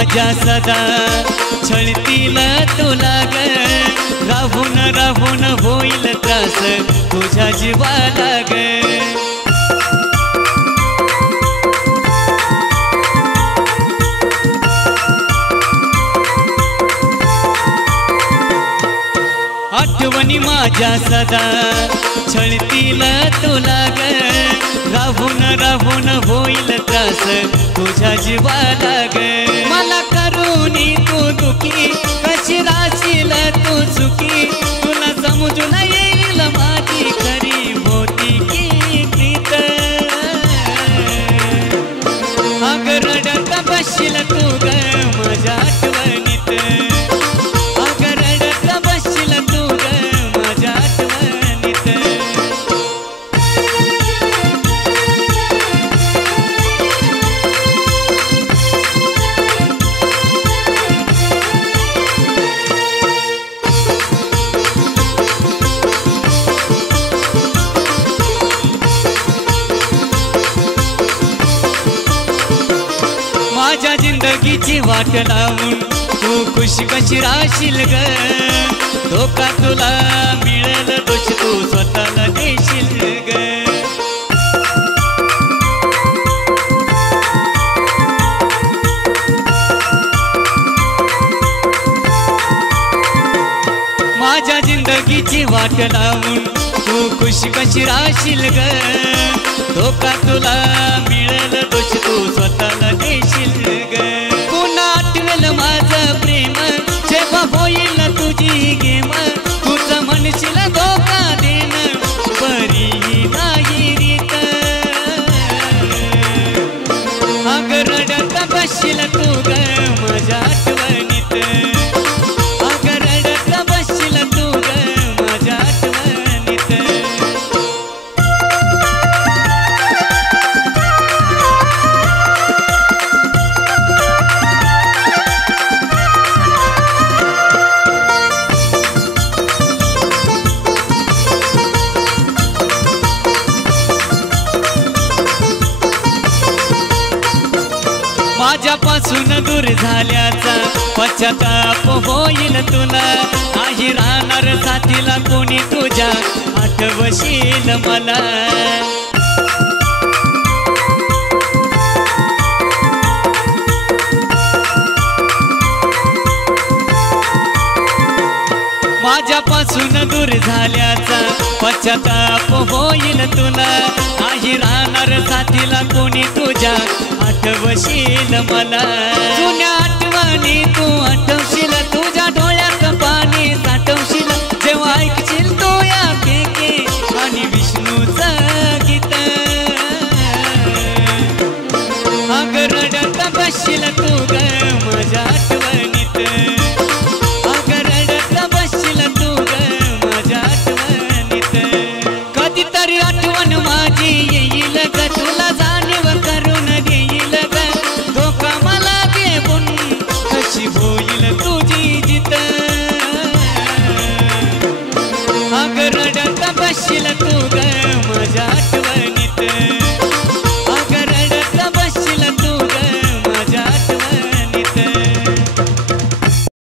माझ्या सदा छळतील तुला ग राहून राहून होईल त्रास तुझ्या जीवाला ग आठवणी माझ्या सदा छळतील तुला ग राहून राहून होईल त्रास तुझ्या जीवाला ग मला करूनी तू दुखी कशी राशील तू सुखी तुला समजून येईल माझी खरी होती की प्रीत अग रडत बसशील तू ग माझ्या आठवणीत अग रडत बसशील तू ग माझ्या आठवणीत माझ्या जिंदगीची वाट लावून तू खुशी कशी राशील ग धोका तुला मिळेल दोष तू स्वतःला देशील ग माझ्या जिंदगीची वाट लावून तू खुशी कशी राशील ग धोका तुला मिळेल दोष तू स्वतःला देशील ग पुन्हा आठवेल माझं प्रेम जेव्हा होईल तुझी गेम तुझं म्हणशील धोका देण बरी नाही रीत अग रडत बसशील तू ग माझ्या आठवणीत अग रडत बसशील तू ग माझ्या आठवणीत माझ्यापासून दूर झाल्याचा पश्चाताप होईल तुला नाही राहणार साथीला कोणी तुझ्या आठवशील मला माझ्यापासून दूर झाल्याचा पश्चाताप होईल तुला नाही राहणार साथीला कोणी तुझ्या आठवशील मला जुन्या आठवणी तू आठवशील तुझ्या डोळ्यात